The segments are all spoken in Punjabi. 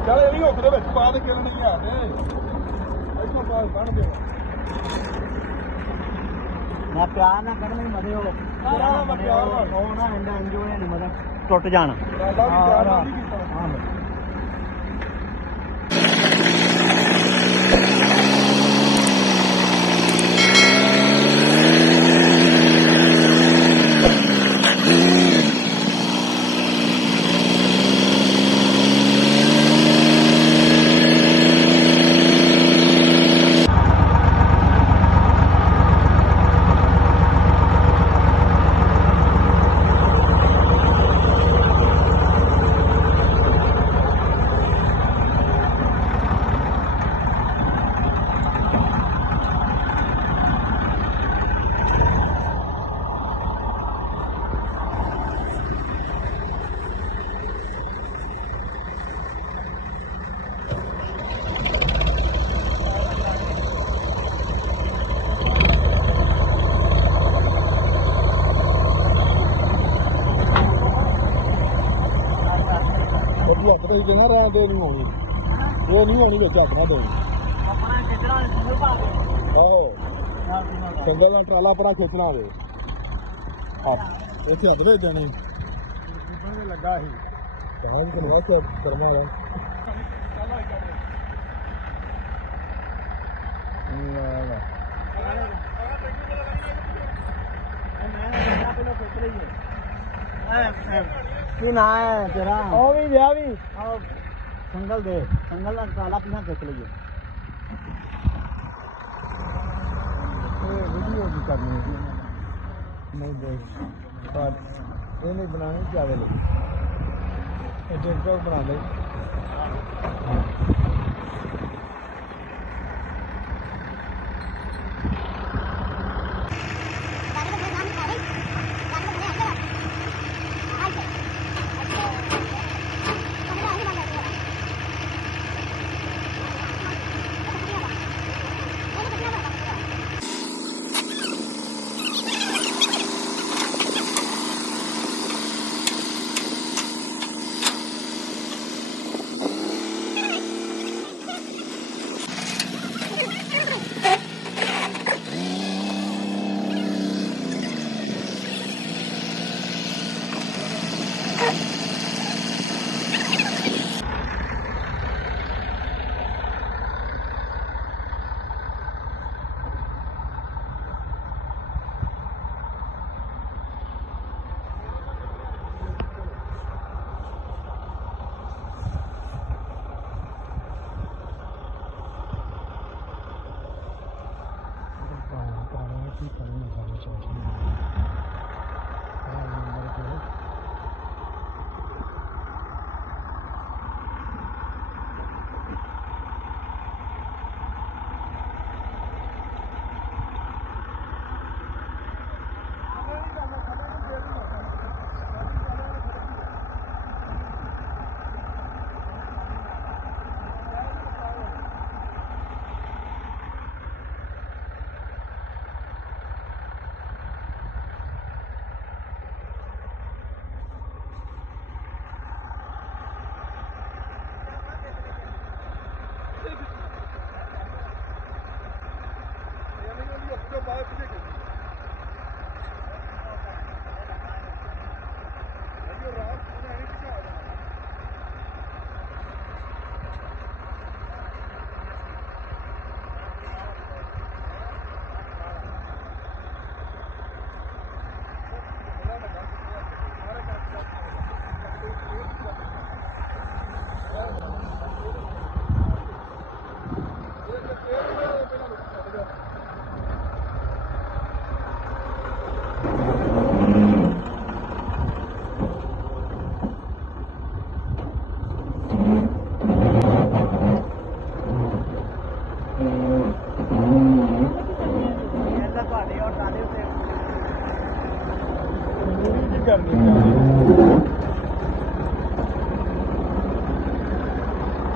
ਚੱਲ ਇਹ ਵੀ ਹੁੱਕ ਦੇ ਵਿੱਚ ਪਾ ਦੇ ਕਿਰਨ ਨਹੀਂ ਆ ਤੇ ਇੱਥੋਂ ਪਾ ਬੰਨ ਦੇ ਮੈਂ ਪਿਆਰ ਨਾ ਕਰਨੀ ਮਦੇ ਹੋ ਮੈਂ ਪਿਆਰ ਨਾਲ ਉਹ ਨਾ ਇੰਡਾ ਇੰਜੋਏ ਨਹੀਂ ਮਦਾ ਟੁੱਟ ਜਾਣਾ ਰਾਦਾ ਵੀ ਪਿਆਰ ਨਾਲ ਨਹੀਂ ਕੀਤਾ ਹਾਂ ਹੱਥ ਤੇ ਜਗ੍ਹਾ ਰਹਿਣ ਦੇ ਨਹੀਂ ਹੋਣੀ ਇਹ ਨਹੀਂ ਹੋਣੀ ਵਿੱਚ ਹੱਥ ਨਾ ਦੇ ਆਪਣਾ ਕਿਚਰਾ ਸੰਭਲ ਪਾ ਦੇ ਆਹੋ ਸੰਗਲ ਨਾਲ ਟਰਾਲਾ ਪੜਾ ਖਿੱਚਣਾ ਹੋਵੇ ਇੱਥੇ ਹੱਥ ਦੇ ਜਾਣੇ ਤੇ ਲੱਗਾ ਸੀ ਤਾਂ ਵੀ ਬਹੁਤ ਕਰਮਾ ਵਾ ਕੀ ਨਾ ਹੈ ਤੇਰਾ ਉਹ ਵੀ ਵਿਆਹ ਵੀ ਸੰਗਲ ਦੇ ਸੰਗਲ ਦਾ ਟਰਾਲਾ ਪਿਛਾ ਖਿੱਚ ਲਈਏ ਇਹ ਵੀਡੀਓ ਵੀ ਕਰਨੀ ਹੈ ਨਹੀਂ ਦੇਖ ਪਰ ਇਹ ਨਹੀਂ ਬਣਾਉਣੀ ਜ਼ਿਆਦਾ ਲੱਗੀ ਇਹ ਟਿਕਟੋਕ ਬਣਾ ਲਈ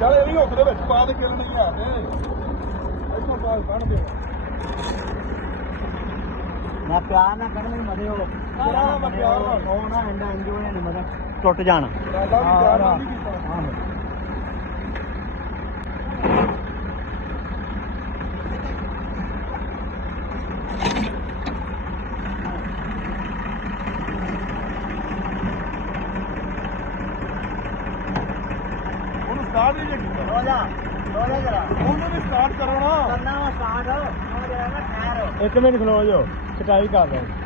ਚੱਲ ਇਹ ਵੀ ਹੁੱਕ ਦੇ ਵਿੱਚ ਪਾ ਦੇ ਕਿਰਨ ਨਹੀਂ ਆ ਤੇ ਇੱਥੋਂ ਪਾ ਬੰਨ ਦੇ ਮੈਂ ਪਿਆਰ ਨਾ ਕਰਨੀ ਮਦੇ ਹੋ ਮੈਂ ਪਿਆਰ ਨਾਲ ਉਹ ਨਾ ਐਂਡ ਇੰਜੋ ਨੇ ਮਤਲਬ ਟੁੱਟ ਜਾਣ ਦਾਦਾ ਵੀ ਪਿਆਰ ਨਾਲ ਨਹੀਂ ਕੀਤਾ ਉਹਨੂੰ ਸਟਾਰਟ ਨਹੀਂ ਕੀਤਾ ਰੋ ਜਾ ਜਰਾ ਉਹਨੂੰ ਵੀ ਸਟਾਰਟ ਕਰੋ ਨਾ ਕਰਨਾ ਵਾ ਸਟਾਰਟ ਉਹ ਜਰਾ ਨਾ ਠਹਿਰ ਇੱਕ ਮਿੰਟ ਖਲੋ ਜਾਓ ਕਟਾਈ ਕਰ ਰਹੇ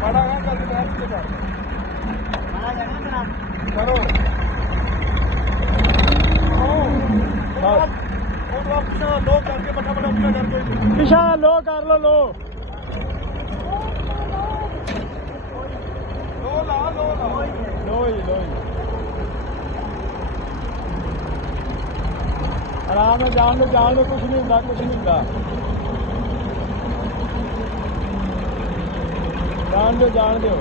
ਮਾੜਾ ਨਾ ਕਰ ਦੇ ਤੇ ਕਰ ਮਾਰਾ ਜਾਣਾ ਮੇਰਾ ਕਰੋ ਉਹ ਵਾਪਸ ਲੋ ਕਰਕੇ ਬਟਾ ਬਟਾ ਉੱਪਰ ਕਰ ਕੋਈ ਪਿਛਾ ਲੋ ਕਰ ਲੋ ਲੋ ਲਾ ਲੋਈ ਆਰਾਮ ਨਾਲ ਜਾਣ ਨੂੰ ਕੁਝ ਨਹੀਂ ਹੁੰਦਾ ਜਾਣ ਦਿਓ